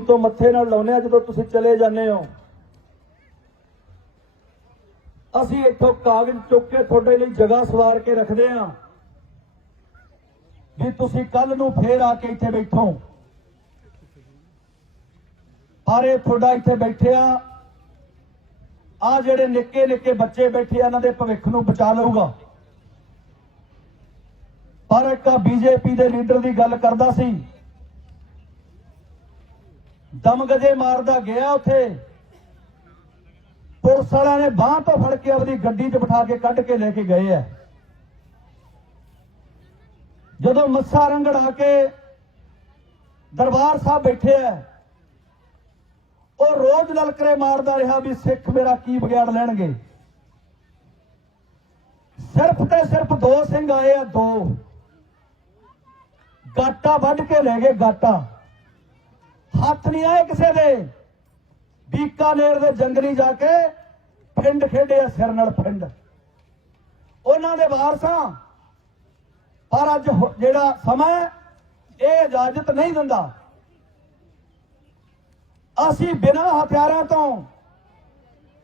ਤੋਂ ਮੱਥੇ ਨਾਲ ਲਾਉਨੇ ਆ ਜਦੋਂ ਤੁਸੀਂ ਚਲੇ ਜਾਂਦੇ ਹੋ। ਅਸੀਂ ਇੱਥੋਂ ਕਾਗਜ਼ ਚੁੱਕ ਕੇ ਤੁਹਾਡੇ ਲਈ ਜਗ੍ਹਾ ਸਵਾਰ ਕੇ ਰੱਖਦੇ ਆ ਵੀ ਤੁਸੀਂ ਕੱਲ ਨੂੰ ਫੇਰ ਆ ਕੇ ਇੱਥੇ ਬੈਠੋ। ਪਰ ਤੁਹਾਡਾ ਇੱਥੇ ਬੈਠਿਆ, ਆ ਜਿਹੜੇ ਨਿੱਕੇ ਨਿੱਕੇ ਬੱਚੇ ਬੈਠੇ ਇਹਨਾਂ ਦੇ ਭਵਿੱਖ ਨੂੰ ਬਚਾ ਲਊਗਾ। ਪਰ ਇੱਕ ਬੀਜੇਪੀ ਦੇ ਲੀਡਰ ਦੀ ਗੱਲ ਕਰਦਾ ਸੀ ਦਮਗਜੇ ਮਾਰਦਾ ਗਿਆ ਉੱਥੇ। ਪੁਲਿਸ ਵਾਲਿਆਂ ਨੇ ਬਾਹ ਤੋਂ ਫੜ ਕੇ ਆਪਣੀ ਗੱਡੀ 'ਚ ਬਿਠਾ ਕੇ ਕੱਢ ਕੇ ਲੈ ਕੇ ਗਏ ਐ ਜਦੋਂ ਮੱਸਾ ਰੰਗੜ ਆ ਕੇ ਦਰਬਾਰ ਸਾਹਿਬ ਬੈਠੇ ਐ ਉਹ ਰੋਜ਼ ਲਲਕਰੇ ਮਾਰਦਾ ਰਿਹਾ ਵੀ ਸਿੱਖ ਮੇਰਾ ਕੀ ਵਿਗਾੜ ਲੈਣਗੇ। ਸਿਰਫ ਤੇ ਸਿਰਫ ਦੋ ਸਿੰਘ ਆਏ ਆ, ਦੋ। ਗਾਟਾ ਵੱਢ ਕੇ ਲੈ ਗਏ, ਗਾਟਾ। ਹੱਥ ਨਹੀਂ ਆਏ ਕਿਸੇ ਦੇ। ਬੀਕਾਨੇਰ ਦੇ ਜੰਗਲੀ ਜਾ ਕੇ ਪਿੰਡ ਖੇਡਿਆ ਸਿਰ ਨਾਲ ਪਿੰਡ। ਉਹਨਾਂ ਦੇ ਵਾਰਸਾਂ, ਪਰ ਅੱਜ ਜਿਹੜਾ ਸਮਾਂ ਇਹ ਇਜਾਜ਼ਤ ਨਹੀਂ ਦਿੰਦਾ। ਅਸੀਂ ਬਿਨਾਂ ਹਥਿਆਰਾਂ ਤੋਂ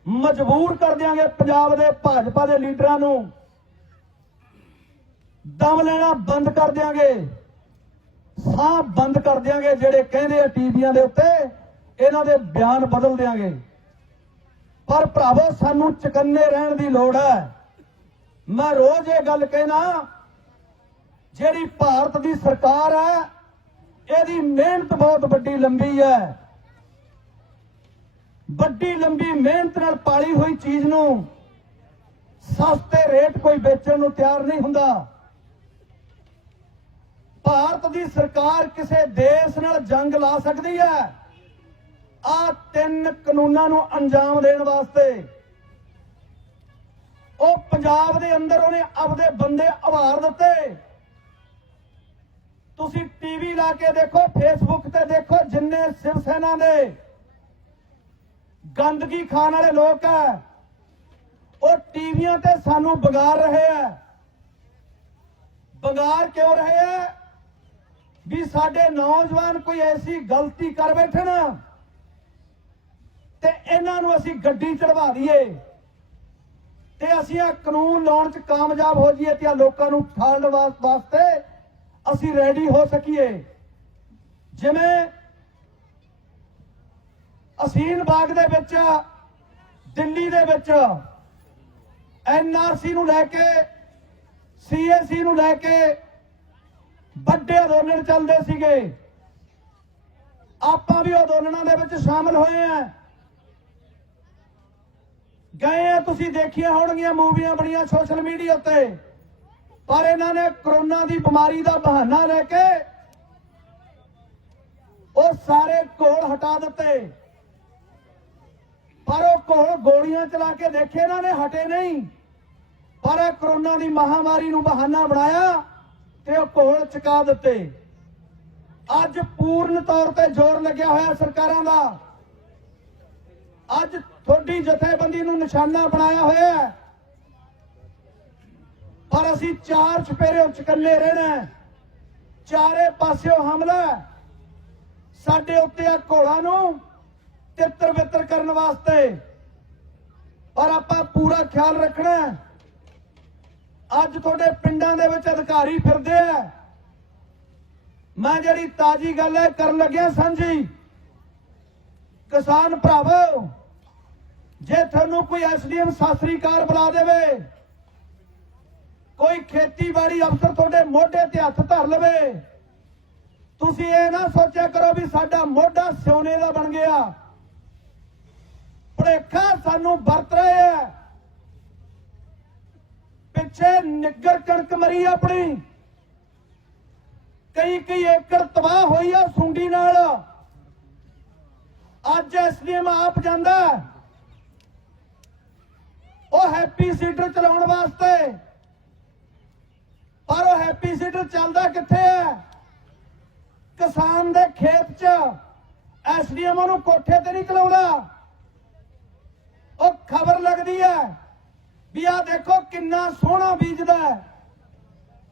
ਮਜਬੂਰ ਕਰ ਦਿਆਂਗੇ ਪੰਜਾਬ ਦੇ ਭਾਜਪਾ ਦੇ ਲੀਡਰਾਂ ਨੂੰ। ਦਮ ਲੈਣਾ ਬੰਦ ਕਰ ਦਿਆਂਗੇ। ਸਾਹ ਬੰਦ ਕਰ ਦਿਆਂਗੇ ਜਿਹੜੇ ਕਹਿੰਦੇ ਆ ਟੀਵੀਆਂ ਦੇ ਉੱਤੇ, ਇਹਨਾਂ ਦੇ ਬਿਆਨ ਬਦਲ ਦਿਆਂਗੇ। ਪਰ ਭਰਾਵੋ, ਸਾਨੂੰ ਚਕੰਨੇ ਰਹਿਣ ਦੀ ਲੋੜ ਹੈ। ਮੈਂ ਰੋਜ਼ ਇਹ ਗੱਲ ਕਹਿਣਾ, ਜਿਹੜੀ ਭਾਰਤ ਦੀ ਸਰਕਾਰ ਹੈ, ਇਹਦੀ ਮਿਹਨਤ ਬਹੁਤ ਵੱਡੀ ਲੰਬੀ ਹੈ। ਵੱਡੀ ਲੰਬੀ ਮਿਹਨਤ ਨਾਲ ਪਾਲੀ ਹੋਈ ਚੀਜ਼ ਨੂੰ ਸਸਤੇ ਰੇਟ ਕੋਈ ਵੇਚਣ ਨੂੰ ਤਿਆਰ ਨਹੀਂ ਹੁੰਦਾ। ਭਾਰਤ ਦੀ ਸਰਕਾਰ ਕਿਸੇ ਦੇਸ਼ ਨਾਲ ਜੰਗ ਲਾ ਸਕਦੀ ਹੈ? ਆ ਤਿੰਨ ਕਾਨੂੰਨਾਂ ਨੂੰ ਅੰਜਾਮ ਦੇਣ ਵਾਸਤੇ। ਉਹ ਪੰਜਾਬ ਦੇ ਅੰਦਰ ਉਹਨੇ ਆਪਦੇ ਬੰਦੇ ਆਵਾਰ ਦਿੱਤੇ। ਤੁਸੀਂ ਟੀਵੀ ਲਾ ਕੇ ਦੇਖੋ ਫੇਸਬੁੱਕ ਤੇ ਦੇਖੋ, ਜਿੰਨੇ ਸ਼ਿਵ ਸੈਨਾ ਦੇ। ਗੰਦਗੀ ਖਾਣ ਵਾਲੇ ਲੋਕ ਆ ਉਹ ਟੀਵੀਆਂ ਤੇ ਸਾਨੂੰ ਵਿਗਾੜ ਰਹੇ ਆ ਵਿਗਾੜ ਕਿਉਂ ਰਹੇ ਆ ਵੀ ਸਾਡੇ ਨੌਜਵਾਨ ਕੋਈ ਐਸੀ ਗਲਤੀ ਕਰ ਬੈਠਣ ਤੇ ਇਹਨਾਂ ਨੂੰ ਅਸੀਂ ਗੱਡੀ ਚੜਵਾ ਦਈਏ, ਤੇ ਅਸੀਂ ਆ ਕਾਨੂੰਨ ਲਾਉਣ 'ਚ ਕਾਮਯਾਬ ਹੋ ਜਾਈਏ ਤੇ ਆ ਲੋਕਾਂ ਨੂੰ ਠਾਲਣ ਵਾਸ- ਵਾਸਤੇ ਅਸੀਂ ਰੈਡੀ ਹੋ ਸਕੀਏ। ਜਿਵੇਂ ਅਸੀਨ ਬਾਗ ਦੇ ਵਿੱਚ, ਦਿੱਲੀ ਦੇ ਵਿੱਚ ਐਨਆਰਸੀ ਨੂੰ ਲੈ ਕੇ ਸੀਐਸਸੀ ਨੂੰ ਲੈ ਕੇ ਵੱਡੇ ਅੰਦੋਲਨ ਚੱਲਦੇ ਸੀਗੇ। ਆਪਾਂ ਵੀ ਅੰਦੋਲਨਾਂ ਦੇ ਵਿੱਚ ਸ਼ਾਮਲ ਹੋਏ ਆ। ਗਏ ਆ, ਤੁਸੀਂ ਦੇਖੀਆਂ ਹੋਣਗੀਆਂ ਮੂਵੀਆਂ ਬਣੀਆਂ ਸੋਸ਼ਲ ਮੀਡੀਆ ਉੱਤੇ। ਪਰ ਇਹਨਾਂ ਨੇ ਕਰੋਨਾ ਦੀ ਬਿਮਾਰੀ ਦਾ ਬਹਾਨਾ ਲੈ ਕੇ ਉਹ ਸਾਰੇ ਕੋਲ ਹਟਾ ਦਿੱਤੇ। ਪਰ ਉਹ ਕੋਲ ਗੋਲੀਆਂ ਚਲਾ ਕੇ ਦੇਖੇ ਇਹਨਾਂ ਨੇ, ਹਟੇ ਨਹੀਂ। ਪਰ ਇਹ ਕਰੋਨਾ ਦੀ ਮਹਾਮਾਰੀ ਨੂੰ ਬਹਾਨਾ ਬਣਾਇਆ। ਤੇ ਉਹ ਕੋਲ ਚੁਕਾ ਦਿੱਤੇ। ਅੱਜ ਪੂਰਨ ਤੌਰ ਤੇ ਜ਼ੋਰ ਲੱਗਿਆ ਹੋਇਆ ਸਰਕਾਰਾਂ ਦਾ। ਅੱਜ ਤੁਹਾਡੀ ਜਥੇਬੰਦੀ ਨੂੰ ਨਿਸ਼ਾਨਾ ਬਣਾਇਆ ਹੋਇਆ ਹੈ। ਪਰ ਅਸੀਂ ਚਾਰ ਚਪੇਰੇ ਚਕੱਲੇ ਰਹਿਣਾ ਚਾਰੇ ਪਾਸਿਓਂ ਹਮਲਾ ਸਾਡੇ ਉੱਤੇ ਆ ਘੋੜਾ ਨੂੰ ਤਿੱਤਰ ਬਿੱਤਰ ਕਰਨ ਵਾਸਤੇ। ਪਰ ਆਪਾਂ ਪੂਰਾ ਖਿਆਲ ਰੱਖਣਾ ਅੱਜ ਤੁਹਾਡੇ ਪਿੰਡਾਂ ਦੇ ਵਿੱਚ ਅਧਿਕਾਰੀ ਫਿਰਦੇ ਆ। ਮੈਂ ਜਿਹੜੀ ਤਾਜੀ ਗੱਲ ਹੈ ਕਰਨ ਲੱਗਿਆ ਸਾਂਝੀ, ਕਿਸਾਨ ਭਰਾਵੋ, ਜੇ ਤੁਹਾਨੂੰ ਕੋਈ ਐਸਡੀਐਮ ਸਾਸਰੀਕਾਰ ਬੁਲਾ ਦੇਵੇ, ਕੋਈ ਖੇਤੀਬਾੜੀ ਅਫਸਰ ਤੁਹਾਡੇ ਮੋਢੇ ਤੇ ਹੱਥ ਧਰ ਲਵੇ, ਤੁਸੀਂ ਇਹ ਨਾ ਸੋਚਿਆ ਕਰੋ ਵੀ ਸਾਡਾ ਮੋਢਾ ਸਿਉਨੇ ਦਾ ਬਣ ਗਿਆ। ਭੁਲੇਖਾ ਸਾਨੂੰ ਵਰਤ ਰਿਹਾ ਹੈ ਪਿੱਛੇ ਨਿੱਗਰ ਕਣਕ ਮਰੀ ਆਪਣੀ। ਕਈ ਕਈ ਏਕੜ ਤਬਾਹ ਹੋਈ ਆ ਸੁੰਡੀ ਨਾਲ। ਅੱਜ ਐਸਡੀਐਮ ਆਪ ਜਾਂਦਾ ਉਹ ਹੈਪੀ ਸੀਡਰ ਚਲਾਉਣ ਵਾਸਤੇ। ਪਰ ਉਹ ਹੈਪੀ ਸੀਡਰ ਚੱਲਦਾ ਕਿੱਥੇ ਹੈ? ਕਿਸਾਨ ਦੇ ਖੇਤ 'ਚ। ਐਸਡੀਐਮ ਨੂੰ ਕੋਠੇ ਤੇ ਨਹੀਂ ਚਲਾਉਂਦਾ ਉਹ ਖਬਰ ਲੱਗਦੀ ਹੈ। ਵੀ ਆ ਦੇਖੋ ਕਿੰਨਾ ਸੋਹਣਾ ਬੀਜਦਾ ਹੈ।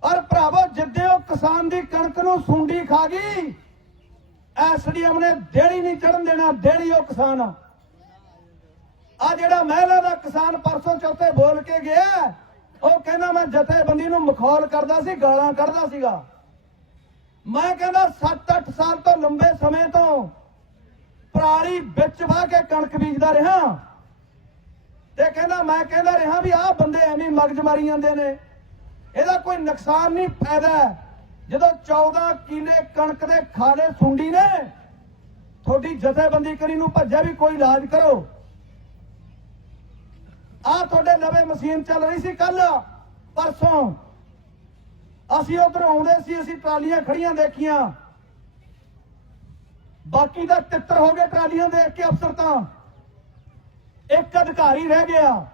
ਪਰ ਭਰਾਵੋ, ਜਿੱਦੇ ਉਹ ਕਿਸਾਨ ਦੀ ਕਣਕ ਨੂੰ ਸੁੰਡੀ ਖਾ ਗਈ ਐਸਡੀਐਮ ਨੇ ਦੇੜੀ ਨਹੀਂ ਚੜਨ ਦੇਣਾ ਦੇੜੀ ਉਹ ਕਿਸਾਨ ਆ। ਆਹ ਜਿਹੜਾ ਮਹਿਲਾ ਦਾ ਕਿਸਾਨ ਪਰਸੋਂ ਚੌਥੇ ਬੋਲ ਕੇ ਗਿਆ, ਉਹ ਕਹਿੰਦਾ ਮੈਂ ਜਥੇਬੰਦੀ ਨੂੰ ਮਖੌਲ ਕਰਦਾ ਸੀ, ਗਾਲਾਂ ਕੱਢਦਾ ਸੀਗਾ। ਮੈਂ ਕਹਿੰਦਾ 7-8 ਸਾਲ ਤੋਂ ਲੰਬੇ ਸਮੇਂ ਤੋਂ ਪਰਾਲੀ ਵਿੱਚ ਵਾਹ ਕੇ ਕਣਕ ਬੀਜਦਾ ਰਿਹਾ। ਤੇ ਕਹਿੰਦਾ, ਮੈਂ ਕਹਿੰਦਾ ਰਿਹਾ ਵੀ ਆਹ ਬੰਦੇ ਐਵੇਂ ਮਗਜ ਮਾਰੀ ਜਾਂਦੇ ਨੇ। ਇਹਦਾ ਕੋਈ ਨੁਕਸਾਨ ਨਹੀਂ, ਫਾਇਦਾ ਜਦੋਂ 14 ਕਿਲੇ ਕਣਕ ਦੇ ਖਾਲੇ ਸੁੰਡੀ ਨੇ, ਤੁਹਾਡੀ ਜਥੇਬੰਦੀ ਕਰੀ ਨੂੰ ਭੱਜਿਆ ਵੀ ਕੋਈ ਇਲਾਜ ਕਰੋ। ਆਹ ਤੁਹਾਡੇ ਨਵੇਂ ਮਸ਼ੀਨ ਚੱਲ ਰਹੀ ਸੀ ਕੱਲ ਪਰਸੋਂ। ਅਸੀਂ ਉਧਰ ਆਉਂਦੇ ਸੀ, ਅਸੀਂ ਟਰਾਲੀਆਂ ਖੜੀਆਂ ਦੇਖੀਆਂ। ਬਾਕੀ ਦਾ ਤਿੱਤਰ ਹੋ ਗਏ ਟਰਾਲੀਆਂ ਦੇਖ ਕੇ ਅਫਸਰ ਤਾਂ। ਇੱਕ ਅਧਿਕਾਰੀ ਰਹਿ ਗਿਆ।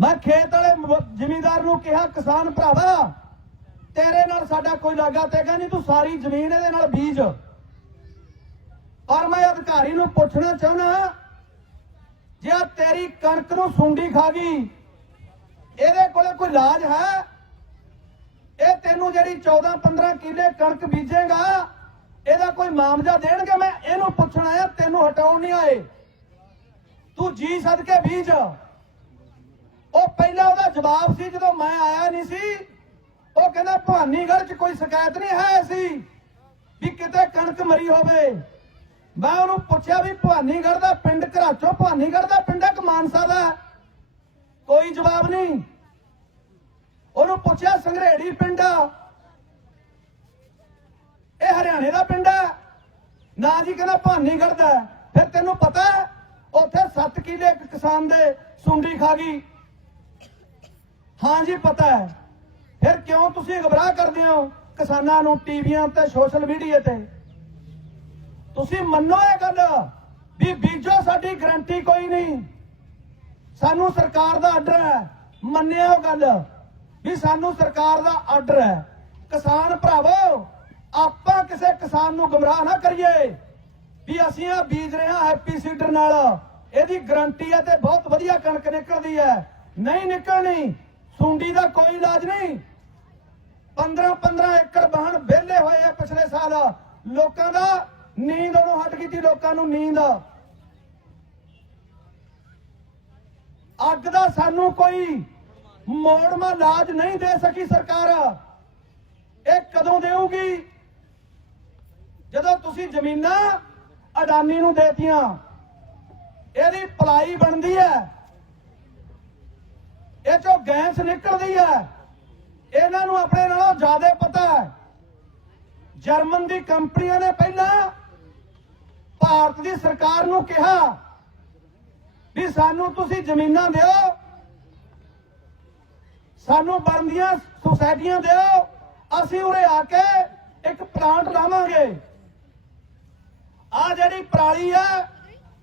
ਮੈਂ ਖੇਤ ਵਾਲੇ ਮ- ਜ਼ਿਮੀਂਦਾਰ ਨੂੰ ਕਿਹਾ, ਕਿਸਾਨ ਭਰਾਵਾ, ਤੇਰੇ ਨਾਲ ਸਾਡਾ ਕੋਈ ਲਾਗਾ ਤੇਗਾ ਨਹੀਂ, ਤੂੰ ਸਾਰੀ ਜ਼ਮੀਨ ਇਹਦੇ ਨਾਲ ਬੀਜ। ਔਰ ਮੈਂ ਅਧਿਕਾਰੀ ਨੂੰ ਪੁੱਛਣਾ ਚਾਹੁੰਦਾ ਜੇ ਆਹ ਤੇਰੀ ਕਣਕ ਨੂੰ ਸੁੰਡੀ ਖਾ ਗਈ, ਇਹਦੇ ਕੋਲੇ ਕੋਈ ਇਲਾਜ ਹੈ? ਇਹ ਤੈਨੂੰ ਜਿਹੜੀ 14 15 ਕਿੱਲੇ ਕਣਕ ਬੀਜੇਗਾ, ਇਹਦਾ ਕੋਈ ਮਾਮਜਾ ਦੇਣਗੇ? ਮੈਂ ਇਹਨੂੰ ਪੁੱਛਣ ਆਇਆ ਤੈਨੂੰ ਹਟਾਉਣ ਨਹੀਂ ਆਏ। ਤੂੰ ਜੀ ਸਦਕੇ ਬੀਜ। ਉਹ ਪਹਿਲਾਂ ਉਹਦਾ ਜਵਾਬ ਸੀ ਜਦੋਂ ਮੈਂ ਆਇਆ ਨਹੀਂ ਸੀ ਉਹ ਕਹਿੰਦਾ ਭਾਨੀਗੜ੍ਹ 'ਚ ਕੋਈ ਸ਼ਿਕਾਇਤ ਨਹੀਂ ਹੈ ਸੀ ਵੀ ਕਿਤੇ ਕਣਕ ਮਰੀ ਹੋਵੇ। ਮੈਂ ਉਹਨੂੰ ਪੁੱਛਿਆ ਵੀ ਭਾਨੀਗੜ੍ਹ ਦਾ ਪਿੰਡ ਘਰਾਚੋਂ ਭਾਨੀਗੜ੍ਹ ਦਾ ਪਿੰਡ ਹੈ ਮਾਨਸਾ ਦਾ ਕੋਈ ਜਵਾਬ ਨਹੀਂ। ਉਹਨੂੰ ਪੁੱਛਿਆ ਸੰਘਰੇੜੀ ਪਿੰਡ ਇਹ ਹਰਿਆਣੇ ਦਾ ਪਿੰਡ ਹੈ। ਨਾ ਜੀ ਕਹਿੰਦਾ ਭਾਨੀਗੜ੍ਹ ਦਾ ਫਿਰ ਤੈਨੂੰ ਪਤਾ ਹੈ, ਉੱਥੇ 7 ਕਿਲੇ ਇੱਕ ਕਿਸਾਨ ਦੇ ਸੁੰਡੀ ਖਾ ਗਈ। ਹਾਂ ਜੀ, ਪਤਾ ਹੈ। ਫਿਰ ਕਿਉਂ ਤੁਸੀਂ ਗਬਰਾਹ ਕਰਦੇ ਹੋ ਕਿਸਾਨਾਂ ਨੂੰ ਟੀਵੀਆਂ ਤੇ, ਸੋਸ਼ਲ ਮੀਡੀਆ ਤੇ? ਤੁਸੀਂ ਮੰਨੋ ਇਹ ਗੱਲ ਵੀ ਬੀਜੋ ਸਾਡੀ ਗਰੰਟੀ ਕੋਈ ਨਹੀਂ। ਸਾਨੂੰ ਸਰਕਾਰ ਦਾ ਆਰਡਰ ਹੈ। ਮੰਨਿਓ ਗੱਲ ਵੀ ਸਾਨੂੰ ਸਰਕਾਰ ਦਾ ਆਰਡਰ ਹੈ। ਕਿਸਾਨ ਭਰਾਵੋ, ਆਪਾਂ ਕਿਸੇ ਕਿਸਾਨ ਨੂੰ ਗਮਰਾਹ ਨਾ ਕਰੀਏ। ਵੀ ਅਸੀਂ ਆ ਬੀਜ ਰਹੇ ਹਾਂ ਹੈਪੀ ਸੀਡਰ ਨਾਲ। ਇਹਦੀ ਗਰੰਟੀ ਹੈ ਤੇ ਬਹੁਤ ਵਧੀਆ ਕਣਕ ਨਿਕਲਦੀ ਹੈ। ਨਹੀਂ ਨਿਕਲਣੀ, ਸੁੰਡੀ ਦਾ ਕੋਈ ਇਲਾਜ ਨਹੀਂ। 15 15 ਏਕੜ ਬਾਹਣ ਵਿਹਲੇ ਹੋਏ ਆ ਪਿਛਲੇ ਸਾਲ। ਲੋਕਾਂ ਦਾ ਨੀਂਦ ਉਹਨੂੰ ਹਟ ਗਈ ਲੋਕਾਂ ਨੂੰ ਨੀਂਦ। ਅੱਗ ਦਾ ਸਾਨੂੰ ਕੋਈ ਮੋੜਮਾ ਇਲਾਜ ਨਹੀਂ ਦੇ ਸਕੀ ਸਰਕਾਰ। ਇਹ ਕਦੋਂ ਦੇਊਗੀ? ਜਦੋਂ ਤੁਸੀਂ ਜ਼ਮੀਨਾਂ ਅਡਾਨੀ ਨੂੰ ਦੇਤੀਆਂ। ਇਹਦੀ ਪਲਾਈ ਬਣਦੀ ਹੈ। ਇਹ ਚੋਂ ਗੈਸ ਨਿਕਲਦੀ ਹੈ। ਇਹਨਾਂ ਨੂੰ ਆਪਣੇ ਨਾਲੋਂ ਜ਼ਿਆਦਾ ਪਤਾ ਹੈ। ਜਰਮਨ ਦੀ ਕੰਪਨੀਆਂ ਨੇ ਪਹਿਲਾਂ ਭਾਰਤ ਦੀ ਸਰਕਾਰ ਨੂੰ ਕਿਹਾ ਵੀ ਸਾਨੂੰ ਤੁਸੀਂ ਜ਼ਮੀਨਾਂ ਦਿਓ, ਸਾਨੂੰ ਬਣਦੀਆਂ ਸੁਸਾਇਟੀਆਂ ਦਿਓ, ਅਸੀਂ ਉਰੇ ਆ ਕੇ ਇੱਕ ਪਲਾਂਟ ਲਾਵਾਂਗੇ। ਆ ਜਿਹੜੀ ਪਰਾਲੀ ਹੈ,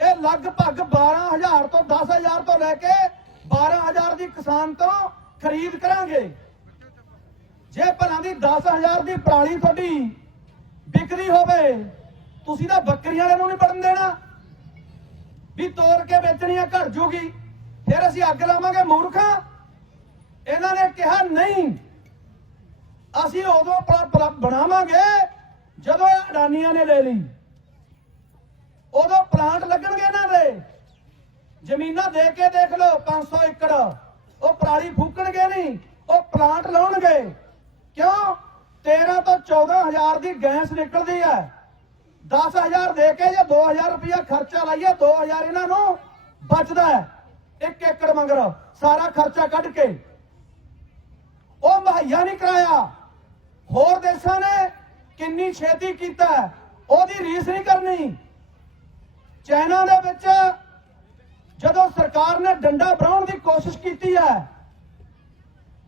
ਇਹ ਲਗਭਗ 12000 ਤੋਂ 10000 ਤੋਂ ਲੈ ਕੇ 12000 ਦੀ ਕਿਸਾਨ ਤੋਂ ਖਰੀਦ ਕਰਾਂਗੇ। ਜੇ ਭਲਾ ਦੀ 10000 ਦੀ ਪਰਾਲੀ ਤੁਹਾਡੀ ਵਿਕਰੀ ਹੋਵੇ, ਤੁਸੀਂ ਤਾਂ ਬੱਕਰੀਆਂ ਵਾਲੇ ਨੂੰ ਨਹੀਂ ਪੜਨ ਦੇਣਾ। ਵੀ ਤੋੜ ਕੇ ਵੇਚਣੀ ਆ, ਘਟ ਜੂਗੀ। ਫਿਰ ਅਸੀਂ ਅੱਗ ਲਾਵਾਂਗੇ, ਮੂਰਖਾਂ। ਇਹਨਾਂ ਨੇ ਕਿਹਾ, ਨਹੀਂ, ਅਸੀਂ ਉਦੋਂ ਬਣਾਵਾਂਗੇ ਜਦੋਂ ਇਹ ਅਡਾਨੀਆਂ ਨੇ ਲੈ ਲਈ। ਉਦੋਂ ਪਲਾਂਟ ਲੱਗਣਗੇ ਇਹਨਾਂ ਦੇ। ਜ਼ਮੀਨਾਂ ਦੇ ਕੇ ਦੇਖ ਲਓ 500 ਏਕੜ। ਉਹ ਪਰਾਲੀ ਫੂਕਣਗੇ ਨਹੀਂ, ਉਹ ਪਲਾਂਟ ਲਾਉਣਗੇ। ਕਿਉਂ? 13 ਤੋਂ 14000 ਦੀ ਗੈਸ ਨਿਕਲਦੀ ਹੈ। 10000 ਦੇ ਕੇ ਜੇ 2000 ਰੁਪਇਆ ਖਰਚਾ ਲਾਈਏ 2000 ਇਹਨਾਂ ਨੂੰ ਬਚਦਾ ਹੈ। ਇੱਕ ਏਕੜ ਮੰਗਰ, ਸਾਰਾ ਖਰਚਾ ਕੱਢ ਕੇ। ਉਹ ਮੁਹੱਈਆ ਨਹੀਂ ਕਰਾਇਆ। ਹੋਰ ਦੇਸ਼ਾਂ ਨੇ ਕਿੰਨੀ ਛੇਤੀ ਕੀਤਾ ਉਹਦੀ ਰੀਸ ਨਹੀਂ ਕਰਨੀ। ਚਾਈਨਾ ਦੇ ਵਿੱਚ ਜਦੋਂ ਸਰਕਾਰ ਨੇ ਡੰਡਾ ਬਣਾਉਣ ਦੀ ਕੋਸ਼ਿਸ਼ ਕੀਤੀ ਹੈ,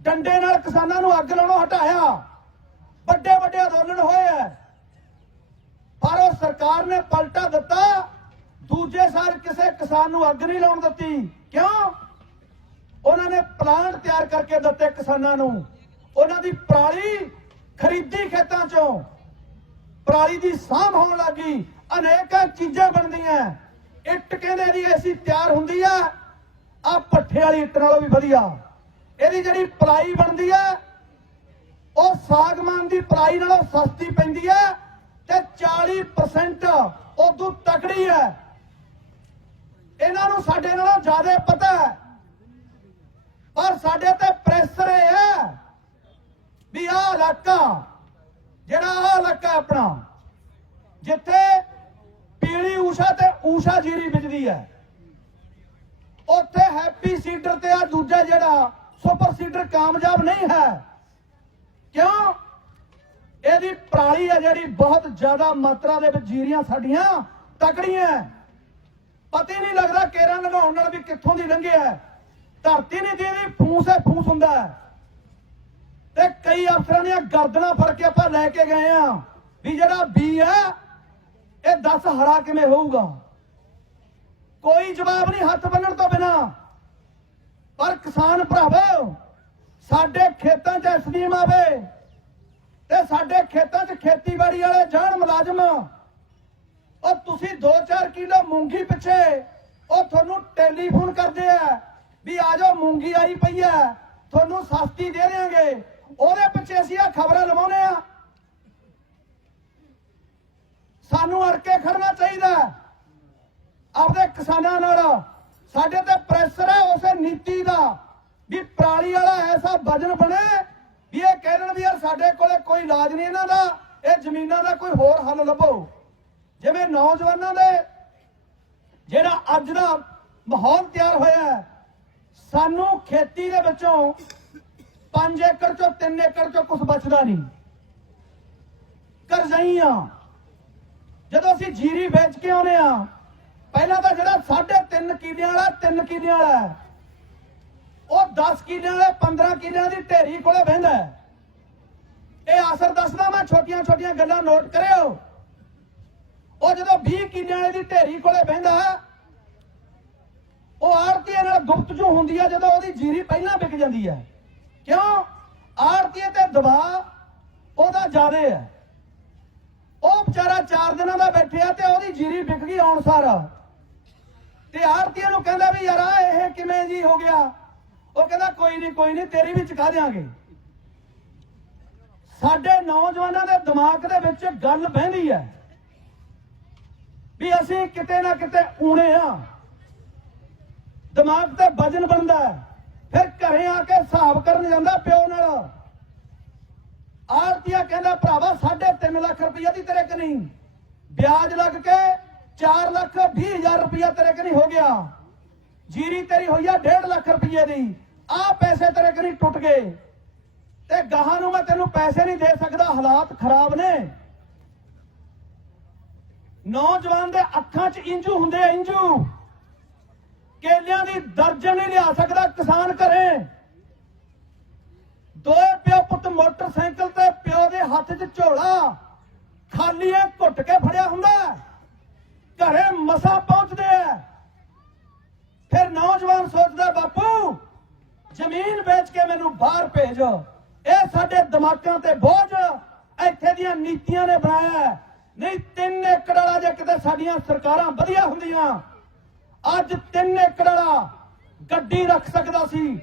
ਡੰਡੇ ਨਾਲ ਕਿਸਾਨਾਂ ਨੂੰ ਅੱਗ ਲਾਉਣੋਂ ਹਟਾਇਆ ਵੱਡੇ ਵੱਡੇ ਅੰਦੋਲਨ ਹੋਏ ਹੈ। ਪਰ ਉਹ ਸਰਕਾਰ ਨੇ ਪਲਟਾ ਦਿੱਤਾ, ਦੂਜੇ ਸਾਲ ਕਿਸੇ ਕਿਸਾਨ ਨੂੰ ਅੱਗ ਨਹੀਂ ਲਾਉਣ ਦਿੱਤੀ। ਕਿਉਂ? ਉਹਨਾਂ ਨੇ ਪਲਾਂਟ ਤਿਆਰ ਕਰਕੇ ਦਿੱਤੇ ਕਿਸਾਨਾਂ ਨੂੰ। ਉਹਨਾਂ ਦੀ ਪਰਾਲੀ ਖਰੀਦੀ ਖੇਤਾਂ ਚੋਂ। ਪਰਾਲੀ ਦੀ ਸਾਂਭ ਹੋਣ ਲੱਗੀ ਅਨੇਕਾਂ ਚੀਜ਼ਾਂ ਬਣਦੀਆਂ। ਇੱਟ ਕਹਿੰਦੇ ਦੀ ਐਸੀ ਤਿਆਰ ਹੁੰਦੀ ਆ ਆ ਪੱਠੇ ਵਾਲੀ ਇੱਟ ਨਾਲੋਂ ਵੀ ਵਧੀਆ। ਇਹਦੀ ਜਿਹੜੀ ਪਲਾਈ ਬਣਦੀ ਆ, ਉਹ ਸਾਗਮਾਨ ਦੀ ਪਲਾਈ ਨਾਲੋਂ ਸਸਤੀ ਪੈਂਦੀ ਆ ਤੇ 40% ਉਦੋਂ ਤਕੜੀ ਹੈ ਇਹਨਾਂ ਨੂੰ ਸਾਡੇ ਨਾਲੋਂ ਜ਼ਿਆਦਾ ਪਤਾ ਹੈ। ਪਰ ਸਾਡੇ ਤੇ ਪ੍ਰੈਸ਼ਰ ਇਹ ਹੈ ਵੀ ਆਹ ਇਲਾਕਾ, ਜਿਹੜਾ ਆਹ ਇਲਾਕਾ ਆਪਣਾ, ਜਿੱਥੇ ਪੀਲੀ ਊਸ਼ਾ ਤੇ ਊਸ਼ਾ ਜੀਰੀ ਵਿਚਦੀ ਹੈ, ਉੱਥੇ ਹੈਪੀ ਸੀਡਰ ਤੇ ਆ, ਦੂਜਾ ਜਿਹੜਾ ਸੁਪਰ ਸੀਡਰ ਕਾਮਯਾਬ ਨਹੀਂ ਹੈ। ਕਿਉਂ? ਇਹਦੀ ਪਰਾਲੀ ਹੈ ਜਿਹੜੀ ਬਹੁਤ ਜ਼ਿਆਦਾ ਮਾਤਰਾ ਦੇ ਵਿੱਚ ਜੀਰੀਆਂ ਸਾਡੀਆਂ ਤਕੜੀਆਂ ਪਤਾ ਹੀ ਨਹੀਂ ਲੱਗਦਾ ਕੇਰਾਂ ਲਗਾਉਣ ਨਾਲ ਵੀ ਕਿੱਥੋਂ ਦੀ ਲੰਘਿਆ ਹੈ। ਧਰਤੀ ਨਹੀਂ ਦੀ ਫੂਸ ਹੈ, ਫੂਸ ਹੁੰਦਾ ਤੇ ਕਈ ਅਫਸਰਾਂ ਦੀਆਂ ਗਰਦਨਾਂ ਫੜ ਕੇ ਆਪਾਂ ਲੈ ਕੇ ਗਏ ਆ ਵੀ ਜਿਹੜਾ ਬੀ ਹੈ ਇਹ 10 ਹਰਾ ਕਿਵੇਂ ਹੋਊਗਾ? ਕੋਈ ਜਵਾਬ ਨਹੀਂ ਹੱਥ ਬੰਨਣ ਤੋਂ ਬਿਨਾ। ਪਰ ਕਿਸਾਨ ਭਰਾਵੋ, ਸਾਡੇ ਖੇਤਾਂ 'ਚ ਐਸਡੀਐਮ ਆਵੇ ਤੇ ਸਾਡੇ ਖੇਤਾਂ 'ਚ ਖੇਤੀਬਾੜੀ ਵਾਲੇ ਜਾਣ ਮੁਲਾਜ਼ਮ। ਉਹ ਤੁਸੀਂ 2-4 ਕਿਲੋ ਮੂੰਗੀ ਪਿੱਛੇ ਉਹ ਤੁਹਾਨੂੰ ਟੈਲੀਫੋਨ ਕਰਦੇ ਆ ਵੀ ਆ ਜਾਓ, ਮੂੰਗੀ ਆਈ ਪਈ ਆ। ਤੁਹਾਨੂੰ ਸਸਤੀ ਦੇ ਦੇਾਂਗੇ ਉਹਦੇ ਪਿੱਛੇ ਅਸੀਂ ਆ ਖਬਰਾਂ ਲਵਾਉਨੇ ਆ। ਸਾਨੂੰ ਅੜ ਕੇ ਖੜਨਾ ਚਾਹੀਦਾ ਆਪਦੇ ਕਿਸਾਨਾਂ ਨਾਲ। ਸਾਡੇ ਤੇ ਪ੍ਰੈਸ਼ਰ ਹੈ ਉਸੇ ਨੀਤੀ ਦਾ ਵੀ ਪਰਾਲੀ ਵਾਲਾ ਐਸਾ ਵਜਨ ਬਣੇ ਵੀ ਇਹ ਕਹਿਣ ਵੀ ਯਾਰ ਸਾਡੇ ਕੋਲੇ ਕੋਈ ਇਲਾਜ ਨਹੀਂ ਇਹਨਾਂ ਦਾ, ਇਹ ਜ਼ਮੀਨਾਂ ਦਾ ਕੋਈ ਹੋਰ ਹੱਲ ਲੱਭੋ। ਜਿਵੇਂ ਨੌਜਵਾਨਾਂ ਦੇ ਜਿਹੜਾ ਅੱਜ ਦਾ ਮਾਹੌਲ ਤਿਆਰ ਹੋਇਆ ਹੈ, ਸਾਨੂੰ ਖੇਤੀ ਦੇ ਵਿੱਚੋਂ 5 ਏਕੜ ਚੋਂ 3 ਏਕੜ ਚੋਂ ਕੁਝ ਬਚਦਾ ਨਹੀਂ। ਕਰਜ਼ਈਆਂ ਜਦੋਂ ਅਸੀਂ ਜੀਰੀ ਵੇਚ ਕੇ ਆਉਨੇ ਆ ਪਹਿਲਾਂ ਤਾਂ ਜਿਹੜਾ 3.5 ਕਿੱਲਿਆਂ ਵਾਲਾ 3 ਕਿੱਲਿਆਂ ਵਾਲਾ ਹੈ, ਉਹ 10 ਕਿੱਲਿਆਂ ਵਾਲੇ 15 ਕਿੱਲਿਆਂ ਦੀ ਢੇਰੀ ਕੋਲੇ ਬਹਿੰਦਾ ਇਹ ਅਸਰ ਦੱਸਦਾ ਮੈਂ ਛੋਟੀਆਂ ਛੋਟੀਆਂ ਗੱਲਾਂ ਨੋਟ ਕਰਿਓ। ਉਹ ਜਦੋਂ 20 ਕਿੱਲਿਆਂ ਵਾਲੇ ਦੀ ਢੇਰੀ ਕੋਲੇ ਬਹਿੰਦਾ ਉਹ ਆੜਤੀਏ ਨਾਲ ਗੁਪਤ ਗੁਪਤਜੂ ਹੁੰਦੀ ਹੈ ਜਦੋਂ ਉਹਦੀ ਜੀਰੀ ਪਹਿਲਾਂ ਵਿਕ ਜਾਂਦੀ ਹੈ। ਕਿਉਂ? ਆੜਤੀਏ ਤੇ ਦਬਾਅ ਉਹਦਾ ਜ਼ਿਆਦਾ ਹੈ। ਉਹ ਵਿਚਾਰਾ 4 ਦਿਨਾਂ ਦਾ ਬੈਠਿਆ ਤੇ ਉਹਦੀ ਜੀਰੀ ਵਿਕ ਗਈ ਆਉਣ ਸਾਰ। ਤੇ ਆੜਤੀਆਂ ਨੂੰ ਕਹਿੰਦਾ ਵੀ ਯਾਰ ਇਹ ਕਿਵੇਂ ਜੀ ਹੋ ਗਿਆ? ਉਹ ਕਹਿੰਦਾ, ਕੋਈ ਨਹੀਂ ਕੋਈ ਨਹੀਂ, ਤੇਰੀ ਵੀ ਚੁਕਾ ਦੇਾਂਗੇ ਸਾਡੇ ਨੌਜਵਾਨਾਂ ਦੇ ਦਿਮਾਗ ਦੇ ਵਿੱਚ ਗੱਲ ਬਹਿੰਦੀ ਹੈ ਵੀ ਅਸੀਂ ਕਿਤੇ ਨਾ ਕਿਤੇ ਊਣੇ ਆ। ਦਿਮਾਗ ਤੇ ਵਜਨ ਬਣਦਾ ਫਿਰ ਘਰੇ ਆ ਕੇ ਹਿਸਾਬ ਕਰਨ ਜਾਂਦਾ ਪਿਓ ਨਾਲ। ਆਰਤੀਆ ਕਹਿੰਦਾ, ਭਰਾਵਾ 3.5 ਲੱਖ ਰੁਪਈਆ ਦੀ ਤੇਰੇ ਕਨੀ। ਵਿਆਜ ਲੱਗ ਕੇ 4 ਲੱਖ 20 ਹਜ਼ਾਰ ਰੁਪਈਆ ਤੇਰੇ ਕਨੀ ਹੋ ਗਿਆ। ਜੀਰੀ ਤੇਰੀ ਹੋਈ ਆ 1.5 ਲੱਖ ਰੁਪਈਏ ਦੀ। ਆ ਪੈਸੇ ਤੇਰੇ ਕਨੀ ਟੁੱਟ ਗਏ। ਤੇ ਗਾਹਾਂ ਨੂੰ ਮੈਂ ਤੈਨੂੰ ਪੈਸੇ ਨਹੀਂ ਦੇ ਸਕਦਾ, ਹਾਲਾਤ ਖਰਾਬ ਨੇ। ਨੌਜਵਾਨ ਦੇ ਅੱਖਾਂ 'ਚ ਇੰਜੂ ਹੁੰਦੇ ਆ, ਇੰਜੂ। ਕੇਲਿਆਂ ਦੀ ਦਰਜਨ ਨਹੀਂ ਲਿਆ ਸਕਦਾ ਕਿਸਾਨ ਘਰੇ। ਦੋਏ ਪਿਓ ਪੁੱਤ ਮੋਟਰਸਾਈਕਲ ਤੇ ਪਿਓ ਦੇ ਹੱਥ 'ਚ ਝੋਲਾ ਖਾਲੀ ਐ, ਘੁੱਟ ਕੇ ਫੜਿਆ ਹੁੰਦਾ ਘਰੇ ਮਸਾ ਪਹੁੰਚਦੇ ਆ ਫਿਰ ਨੌਜਵਾਨ ਸੋਚਦਾ, ਬਾਪੂ, ਜ਼ਮੀਨ ਵੇਚ ਕੇ ਮੈਨੂੰ ਬਾਹਰ ਭੇਜ। ਇਹ ਸਾਡੇ ਦਿਮਾਗਾਂ ਤੇ ਬੋਝ। ਇੱਥੇ ਦੀਆਂ ਨੀਤੀਆਂ ਨੇ ਬਣਾਇਆ ਨਹੀਂ, ਤਿੰਨ ਏਕੜ ਵਾਲਾ ਜੇ ਕਿਤੇ ਸਾਡੀਆਂ ਸਰਕਾਰਾਂ ਵਧੀਆ ਹੁੰਦੀਆਂ, ਅੱਜ ਤਿੰਨ ਏਕੜ ਵਾਲਾ ਗੱਡੀ ਰੱਖ ਸਕਦਾ ਸੀ,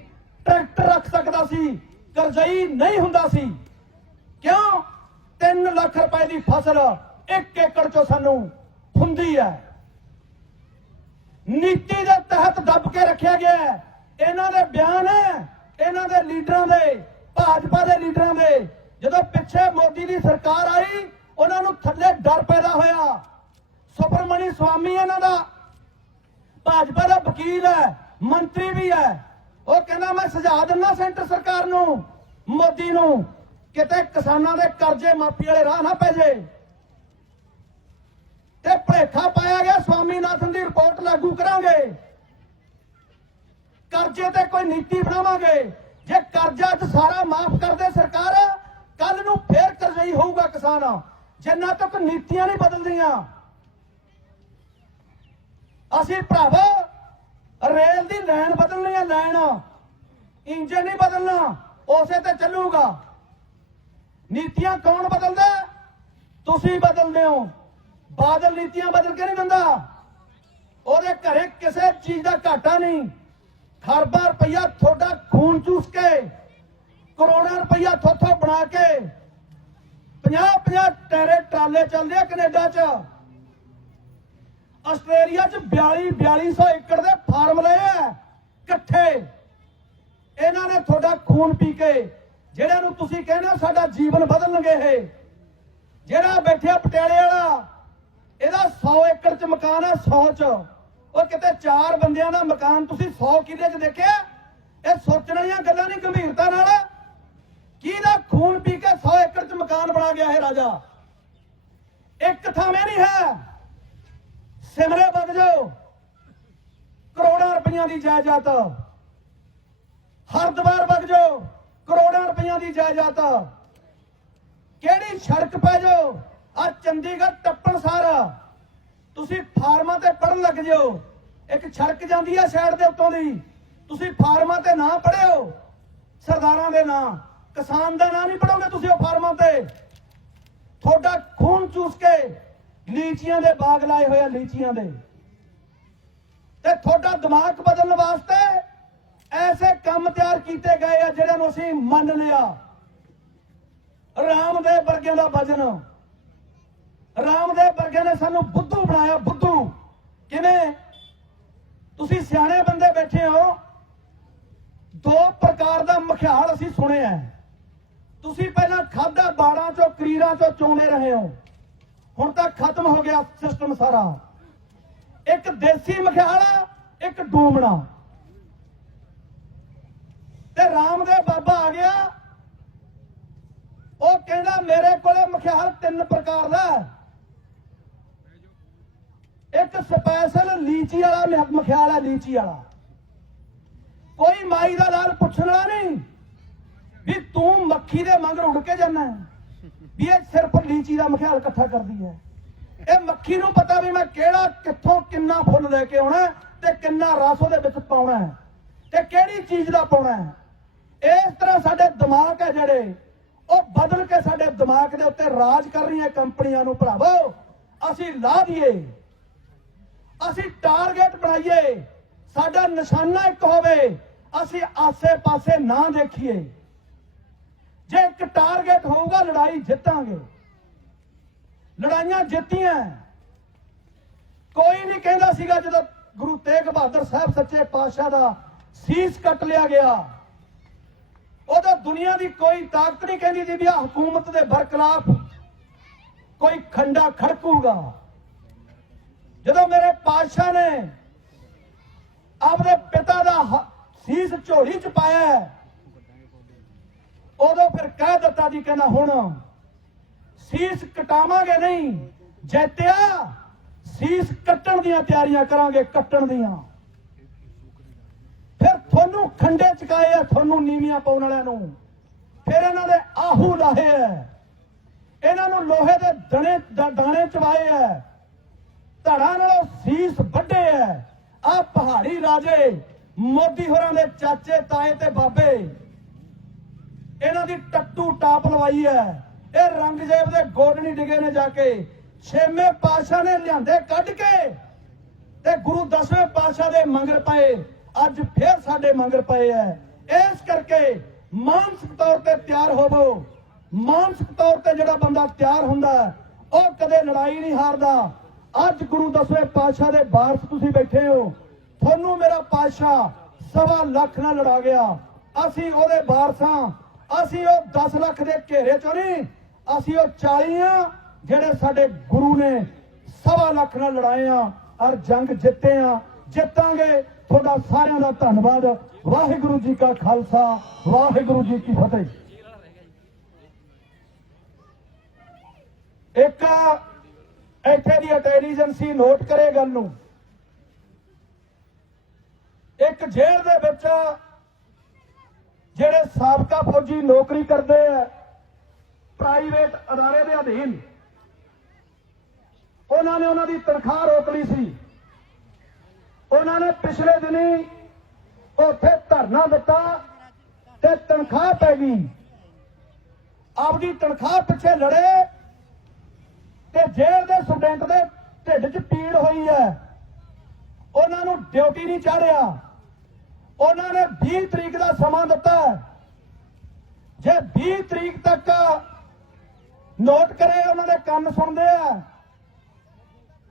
ਟਰੈਕਟਰ ਰੱਖ ਸਕਦਾ ਸੀ ਕਰਜ਼ਈ ਨਹੀਂ ਹੁੰਦਾ ਸੀ। ਕਿਉਂ? 3 ਲੱਖ ਰੁਪਏ ਦੀ ਫਸਲ 1 ਏਕੜ ਚੋਂ ਸਾਨੂੰ ਹੁੰਦੀ ਹੈ। ਨੀਤੀ ਦੇ ਤਹਿਤ ਦੱਬ ਕੇ ਰੱਖਿਆ ਗਿਆ ਹੈ। ਇਹਨਾਂ ਦੇ ਬਿਆਨ ਹੈ। ਇਹਨਾਂ ਦੇ ਲੀਡਰਾਂ ਦੇ, ਭਾਜਪਾ ਦੇ ਲੀਡਰਾਂ ਦੇ। ਜਦੋਂ ਪਿੱਛੇ ਮੋਦੀ ਦੀ ਸਰਕਾਰ ਆਈ, ਉਹਨਾਂ ਨੂੰ ਥੱਲੇ ਡਰ ਪੈਦਾ ਹੋਇਆ। ਸੁਪਰਮਣੀ ਸਵਾਮੀ ਇਹਨਾਂ ਦਾ, ਭਾਜਪਾ ਦਾ ਵਕੀਲ ਹੈ, ਮੰਤਰੀ ਵੀ ਹੈ। ਉਹ ਕਹਿੰਦਾ, ਮੈਂ ਸੁਝਾਅ ਦਿੰਦਾ ਸੈਂਟਰ ਸਰਕਾਰ ਨੂੰ, ਮੋਦੀ ਨੂੰ, ਕਿਤੇ ਕਿਸਾਨਾਂ ਦੇ ਕਰਜ਼ੇ ਮਾਫੀ ਵਾਲੇ ਰਾਹ ਨਾ ਪੈ ਜੇ। ਤੇ ਭਲੇਖਾ ਪਾਇਆ ਗਿਆ, ਸਵਾਮੀਨਾਥਨ ਦੀ ਰਿਪੋਰਟ ਲਾਗੂ ਕਰਾਂਗੇ। ਕਰਜ਼ੇ ਤੇ ਕੋਈ ਨੀਤੀ ਬਣਾਵਾਂਗੇ। ਜੇ ਕਰਜ਼ਾ ਅੱਜ ਸਾਰਾ ਮਾਫ ਕਰਦੇ ਸਰਕਾਰ ਕੱਲ ਨੂੰ ਫੇਰ ਕਰਜ਼ਈ ਹੋਊਗਾ ਕਿਸਾਨ। ਜਿੰਨਾ ਤੱਕ ਨੀਤੀਆਂ ਨਹੀਂ ਬਦਲਦੀਆਂ। ਅਸੀਂ ਭਰਾਵਾ ਰੇਲ ਦੀ ਲਾਈਨ ਬਦਲਣੀ ਹੈ ਲਾਈਨ। ਇੰਜਨ ਨਹੀਂ ਬਦਲਣਾ, ਉਸੇ ਤੇ ਚੱਲੂਗਾ। ਨੀਤੀਆਂ ਕੌਣ ਬਦਲਦਾ? ਤੁਸੀਂ ਬਦਲਦੇ ਹੋ। ਬਾਦਲ ਨੀਤੀਆਂ ਬਦਲ ਕੇ ਨਹੀਂ ਦਿੰਦਾ। ਉਹਦੇ ਘਰੇ ਕਿਸੇ ਚੀਜ਼ ਦਾ ਘਾਟਾ ਨਹੀਂ। ਖਰਬਾ ਰੁਪਈਆ ਤੁਹਾਡਾ ਖੂਨ ਚੂਸ ਕੇ, ਕਰੋੜਾਂ ਰੁਪਈਆ ਥੋਥੋ ਬਣਾ ਕੇ 50 50 ਟੈਰੇ ਟਰਾਲੇ ਚੱਲਦੇ ਆ ਕੈਨੇਡਾ 'ਚ। ਆਸਟ੍ਰੇਲੀਆ 'ਚ 42 4200 ਏਕੜ ਦੇ ਫਾਰਮ ਲਏ ਆ ਇਕੱਠੇ। ਇਹਨਾਂ ਨੇ ਤੁਹਾਡਾ ਖੂਨ ਪੀ ਕੇ, ਜਿਹੜਿਆਂ ਨੂੰ ਤੁਸੀਂ ਕਹਿੰਦੇ ਸਾਡਾ ਜੀਵਨ ਬਦਲਣਗੇ ਇਹ, ਜਿਹੜਾ ਬੈਠਿਆ ਪਟਿਆਲੇ ਵਾਲਾ, ਇਹਦਾ 100 ਏਕੜ 'ਚ ਮਕਾਨ ਹੈ 100 'ਚ। ਉਹ ਕਿਤੇ ਚਾਰ ਬੰਦਿਆਂ ਦਾ ਮਕਾਨ ਤੁਸੀਂ 100 ਕਿੱਲੇ 'ਚ ਦੇਖਿਆ? ਇਹ ਸੋਚਣ ਵਾਲੀਆਂ ਗੱਲਾਂ ਨਹੀਂ, ਗੰਭੀਰਤਾ ਨਾਲ। ਕਿਹਦਾ ਖੂਨ ਪੀ ਕੇ 100 ਏਕੜ 'ਚ ਮਕਾਨ ਬਣਾ ਗਿਆ ਹੈ ਰਾਜਾ? ਇੱਕ ਥਾਵੇਂ ਨਹੀਂ ਹੈ। ਸਿਮਰੇ ਵਗ ਜਾਓ ਕਰੋੜਾਂ ਰੁਪਈਆਂ ਦੀ ਜਾਇਦਾਦ। ਹਰਦੁਆਰ ਵਗ ਜਾਓ ਕਰੋੜਾਂ ਰੁਪਈਆਂ ਦੀ ਜਾਇਦਾਦ। ਕਿਹੜੀ ਸੜਕ ਪੈ ਜਾਓ? ਆ ਚੰਡੀਗੜ੍ਹ ਟੱਪਣ ਸਾਰਾ। ਤੁਸੀਂ ਫਾਰਮਾਂ ਤੇ ਪੜਨ ਲੱਗ ਜਿਓ। ਇੱਕ ਸੜਕ ਜਾਂਦੀ ਆ ਸਾਈਡ ਦੇ ਉੱਤੋਂ ਦੀ। ਤੁਸੀਂ ਫਾਰਮਾਂ ਤੇ ਨਾ ਪੜਿਓ ਸਰਦਾਰਾਂ ਦੇ ਨਾਂ। ਕਿਸਾਨ ਦਾ ਨਾਂ ਨਹੀਂ ਪੜੋਗੇ ਤੁਸੀਂ ਉਹ ਫਾਰਮਾਂ ਤੇ। ਤੁਹਾਡਾ ਖੂਨ ਚੂਸ ਕੇ ਲੀਚੀਆਂ ਦੇ ਬਾਗ ਲਾਏ ਹੋਏ ਆ ਲੀਚੀਆਂ ਦੇ। ਤੇ ਤੁਹਾਡਾ ਦਿਮਾਗ ਬਦਲਣ ਵਾਸਤੇ ਐਸੇ ਕੰਮ ਤਿਆਰ ਕੀਤੇ ਗਏ ਆ ਜਿਹੜਿਆਂ ਨੂੰ ਅਸੀਂ ਮੰਨ ਲਿਆ। ਰਾਮਦੇਵ ਵਰਗਿਆਂ ਦਾ ਵਜਨ ਰਾਮਦੇਵ ਵਰਗਿਆਂ ਨੇ ਸਾਨੂੰ ਬੁੱਧੂ ਬਣਾਇਆ, ਬੁੱਧੂ। ਕਿਵੇਂ? ਤੁਸੀਂ ਸਿਆਣੇ ਬੰਦੇ ਬੈਠੇ ਹੋ। ਦੋ ਪ੍ਰਕਾਰ ਦਾ ਮਖਿਆਲ ਅਸੀਂ ਸੁਣਿਆ ਤੁਸੀਂ ਪਹਿਲਾਂ ਖਾਦਾ ਬਾੜਾਂ ਚੋਂ, ਕਰੀਰਾਂ ਚੋਂ ਚੋਣੇ ਰਹੇ ਹੋ। ਹੁਣ ਤਾਂ ਖਤਮ ਹੋ ਗਿਆ ਸਿਸਟਮ ਸਾਰਾ। ਇੱਕ ਦੇਸੀ ਮਖਿਆਲ ਆ, ਇੱਕ ਡੂਮਣਾ। ਤੇ ਰਾਮਦੇਵ ਬਾਬਾ ਆ ਗਿਆ। ਉਹ ਕਹਿੰਦਾ ਮੇਰੇ ਕੋਲੇ ਮਖਿਆਲ ਤਿੰਨ ਪ੍ਰਕਾਰ ਦਾ ਇੱਕ ਸਪੈਸ਼ਲ ਲੀਚੀ ਵਾਲਾ ਮਖਿਆਲ ਹੈ ਲੀਚੀ ਵਾਲਾ। ਕੋਈ ਮਾਈ ਦਾ ਲਾਲ ਪੁੱਛਣਾ ਨਹੀਂ ਵੀ ਤੂੰ ਮੱਖੀ ਦੇ ਮੰਗਰ ਉੜ ਕੇ ਜਾਣਾ ਵੀ ਇਹ ਸਿਰਫ ਲੀਚੀ ਦਾ ਮਖਿਆਲ ਇਕੱਠਾ ਕਰਦੀ ਹੈ। ਇਹ ਮੱਖੀ ਨੂੰ ਪਤਾ ਵੀ ਮੈਂ ਕਿਹੜਾ, ਕਿੱਥੋਂ ਕਿੰਨਾ ਫੁੱਲ ਲੈ ਕੇ ਆਉਣਾ ਤੇ ਕਿੰਨਾ ਰਸ ਉਹਦੇ ਵਿੱਚ ਪਾਉਣਾ ਹੈ ਤੇ ਕਿਹੜੀ ਚੀਜ਼ ਦਾ ਪਾਉਣਾ ਹੈ। ਇਸ ਤਰ੍ਹਾਂ ਸਾਡੇ ਦਿਮਾਗ ਹੈ ਜਿਹੜੇ, ਉਹ ਬਦਲ ਕੇ ਸਾਡੇ ਦਿਮਾਗ ਦੇ ਉੱਤੇ ਰਾਜ ਕਰ ਰਹੀਆਂ ਕੰਪਨੀਆਂ ਨੂੰ, ਭਰਾਵੋ, ਅਸੀਂ ਲਾ ਦਈਏ। ਅਸੀਂ ਟਾਰਗੇਟ ਬਣਾਈਏ। ਸਾਡਾ ਨਿਸ਼ਾਨਾ ਇੱਕ ਹੋਵੇ, ਅਸੀਂ ਆਸੇ-ਪਾਸੇ ਨਾ ਦੇਖੀਏ। ਜੇ ਇੱਕ ਟਾਰਗੇਟ ਹੋਊਗਾ, ਲੜਾਈ ਜਿੱਤਾਂਗੇ। ਲੜਾਈਆਂ ਜਿੱਤੀਆਂ। ਕੋਈ ਨਹੀਂ ਕਹਿੰਦਾ ਸੀਗਾ ਜਦੋਂ ਗੁਰੂ ਤੇਗ ਬਹਾਦਰ ਸਾਹਿਬ ਸੱਚੇ ਪਾਤਸ਼ਾਹ ਦਾ ਸੀਸ ਕੱਟ ਲਿਆ ਗਿਆ। ਉਦੋਂ ਦੁਨੀਆ ਦੀ ਕੋਈ ਤਾਕਤ ਨਹੀਂ ਕਹਿੰਦੀ ਸੀ ਵੀ ਆ ਹਕੂਮਤ ਦੇ ਬਰਖਲਾਫ ਕੋਈ ਖੰਡਾ ਖੜਕੂਗਾ। ਜਦੋਂ ਮੇਰੇ ਪਾਤਸ਼ਾਹ ਨੇ ਆਪਣੇ ਪਿਤਾ ਦਾ ਸੀਸ ਝੋਲੀ ਚ ਪਾਇਆ ਉਦੋਂ ਫਿਰ ਕਹਿ ਦਿੱਤਾ ਜੀ ਕਹਿੰਦਾ, ਹੁਣ ਸੀਸ ਕਟਾਵਾਂਗੇ ਨਹੀਂ, ਜੈਤਿਆ, ਸੀਸ ਕੱਟਣ ਦੀਆਂ ਤਿਆਰੀਆਂ ਕਰਾਂਗੇ, ਕੱਟਣ ਦੀਆਂ। ਫਿਰ ਤੁਹਾਨੂੰ ਖੰਡੇ ਚਕਾਏ ਆ, ਤੁਹਾਨੂੰ ਨੀਵੀਆਂ ਪਾਉਣ ਵਾਲਿਆਂ ਨੂੰ। ਫਿਰ ਇਹਨਾਂ ਦੇ ਆਹੂ ਲਾਹੇ ਐ ਇਹਨਾਂ ਨੂੰ ਲੋਹੇ ਦੇ ਦਣੇ ਦਾਣੇ ਚਵਾਏ ਐ ਧੜਾਂ ਨਾਲੋਂ ਸੀਸ ਵੱਡੇ ਐ ਆ ਪਹਾੜੀ ਰਾਜੇ, ਮੋਦੀ ਹੋਰਾਂ ਦੇ ਚਾਚੇ, ਤਾਏ ਤੇ ਬਾਬੇ ਇਹਨਾਂ ਦੀ ਟੱਟੂ ਟਾਪ ਲਵਾਈ ਹੈ। ਇਹ ਰੰਗਜੇਬ ਦੇ ਗੋਡ ਨਹੀਂ ਡਿਗੇ ਨੇ ਜਾ ਕੇ। ਛੇਵੇਂ ਪਾਸ਼ਾ ਨੇ ਲਿਆਂਦੇ ਕੱਢ ਕੇ ਤੇ ਗੁਰੂ ਦਸਵੇਂ ਪਾਤਸ਼ਾਹ ਦੇ ਮੰਗਰ ਪਏ। ਅੱਜ ਫੇਰ ਸਾਡੇ ਮੰਗਰ ਪਏ ਐ ਇਸ ਕਰਕੇ ਮਾਨਸਿਕ ਤੌਰ ਤੇ ਤਿਆਰ ਹੋਵੋ। ਮਾਨਸਿਕ ਤੌਰ ਤੇ ਜਿਹੜਾ ਬੰਦਾ ਤਿਆਰ ਹੁੰਦਾ ਉਹ ਕਦੇ ਲੜਾਈ ਨਹੀਂ ਹਾਰਦਾ। ਅੱਜ ਗੁਰੂ ਦਸਵੇਂ ਪਾਤਸ਼ਾਹ ਦੇ ਬਾਰਸ਼ ਤੁਸੀਂ ਬੈਠੇ ਹੋ। ਤੁਹਾਨੂੰ ਮੇਰਾ ਪਾਤਸ਼ਾਹ ਸਵਾ ਲੱਖ ਨਾਲ ਲੜਾ ਗਿਆ। ਅਸੀਂ ਉਹਦੇ ਬਾਰਸ਼ਾਂ ਅਸੀਂ ਉਹ 10 ਲੱਖ ਦੇ ਘੇਰੇ ਚੋਂ ਨਹੀਂ, ਅਸੀਂ ਉਹ 40 ਆ ਜਿਹੜੇ ਸਾਡੇ ਗੁਰੂ ਨੇ ਸਵਾ ਲੱਖ ਨਾਲ ਲੜਾਏ ਆ ਔਰ ਜੰਗ ਜਿੱਤੇ ਆ, ਜਿੱਤਾਂਗੇ। ਤੁਹਾਡਾ ਸਾਰਿਆਂ ਦਾ ਧੰਨਵਾਦ। ਵਾਹਿਗੁਰੂ ਜੀ ਕਾ ਖਾਲਸਾ, ਵਾਹਿਗੁਰੂ ਜੀ ਕੀ ਫਤਿਹ। ਇੱਕ ਇੱਥੇ ਦੀ ਇੰਟੈਲੀਜੈਂਸੀ ਨੋਟ ਕਰੇ ਗੱਲ ਨੂੰ। ਇੱਕ ਜੇਲ੍ਹ ਦੇ ਵਿੱਚ ਜਿਹੜੇ ਸਾਬਕਾ ਫੌਜੀ ਨੌਕਰੀ ਕਰਦੇ ਆ ਪ੍ਰਾਈਵੇਟ ਅਦਾਰੇ ਦੇ ਅਧੀਨ, ਉਹਨਾਂ ਨੇ ਉਹਨਾਂ ਦੀ ਤਨਖਾਹ ਰੋਕ ਲਈ ਸੀ। ਉਹਨਾਂ ਨੇ ਪਿਛਲੇ ਦਿਨੀ ਉੱਥੇ ਧਰਨਾ ਦਿੱਤਾ ਤੇ ਤਨਖਾਹ ਪੈ ਗਈ। ਆਪਦੀ ਤਨਖਾਹ ਪਿੱਛੇ ਲੜੇ ਤੇ ਜੇਲ੍ਹ ਦੇ ਸਟੂਡੈਂਟ ਦੇ ਢਿੱਡ 'ਚ ਪੀੜ ਹੋਈ ਹੈ। ਉਹਨਾਂ ਨੂੰ ਡਿਊਟੀ ਨਹੀਂ ਚਾੜਿਆ ਉਹਨਾਂ ਨੇ 20 ਤਰੀਕ ਦਾ ਸਮਾਂ ਦਿੱਤਾ ਜੇ 20 ਤਰੀਕ ਤੱਕ ਨੋਟ ਕਰੇ, ਉਹਨਾਂ ਦੇ ਕੰਨ ਸੁਣਦੇ ਆ।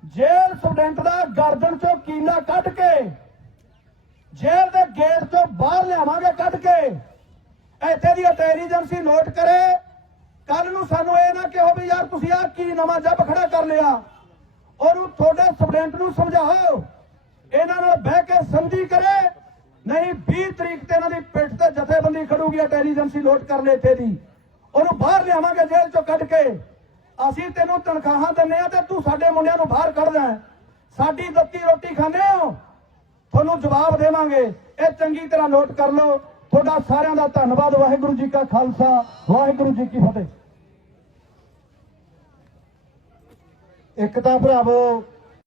ਜੇਲ੍ਹ ਸਟੂਡੈਂਟ ਦਾ ਗਰਦਨ ਚੋਂ ਕੀਲਾ ਕੱਢ ਕੇ, ਜੇਲ੍ਹ ਦੇ ਗੇਟ ਤੋਂ ਬਾਹਰ ਲਿਆਵਾਂਗੇ ਕੱਢ ਕੇ। ਇੱਥੇ ਦੀ ਇੰਟੈਲੀਜੈਂਸੀ ਨੋਟ ਕਰੇ। ਕੱਲ ਨੂੰ ਸਾਨੂੰ ਇਹ ਨਾ ਕਿਹੋ ਵੀ ਯਾਰ, ਤੁਸੀਂ ਆਹ ਕੀ ਨਵਾਂ ਜੱਬ ਖੜਾ ਕਰ ਲਿਆ। ਉਹਨੂੰ ਤੁਹਾਡੇ ਸਟੂਡੈਂਟ ਨੂੰ ਸਮਝਾਓ। ਇਹਨਾਂ ਨਾਲ ਬਹਿ ਕੇ ਸਮਝੀ ਕਰੇ। ਨਹੀਂ 20 ਤਰੀਕ ਤੇ ਇਹਨਾਂ ਦੀ ਪਿੱਠ ਤੇ ਜਥੇਬੰਦੀ ਖੜੂਗੀ, ਇੰਟੈਲੀਜੈਂਸੀ ਨੋਟ ਕਰ ਇੱਥੇ ਦੀ। ਉਹਨੂੰ ਬਾਹਰ ਲਿਆਵਾਂਗੇ ਜੇਲ੍ਹ ਚੋਂ ਕੱਢ ਕੇ। ਅਸੀਂ ਤੈਨੂੰ ਤਨਖਾਹਾਂ ਦਿੰਨੇ ਆ ਤੇ ਤੂੰ ਸਾਡੇ ਮੁੰਡਿਆਂ ਨੂੰ ਬਾਹਰ ਕੱਢਦਾ ਸਾਡੀ ਦਿੱਤੀ ਰੋਟੀ ਖਾਂਦੇ ਹੋ? ਤੁਹਾਨੂੰ ਜਵਾਬ ਦੇਵਾਂਗੇ। ਇਹ ਚੰਗੀ ਤਰ੍ਹਾਂ ਨੋਟ ਕਰ ਲਓ। ਤੁਹਾਡਾ ਸਾਰਿਆਂ ਦਾ ਧੰਨਵਾਦ। ਵਾਹਿਗੁਰੂ ਜੀ ਕਾ ਖਾਲਸਾ, ਵਾਹਿਗੁਰੂ ਜੀ ਕੀ ਫਤਿਹ। ਇੱਕ ਤਾਂ ਭਰਾਵੋ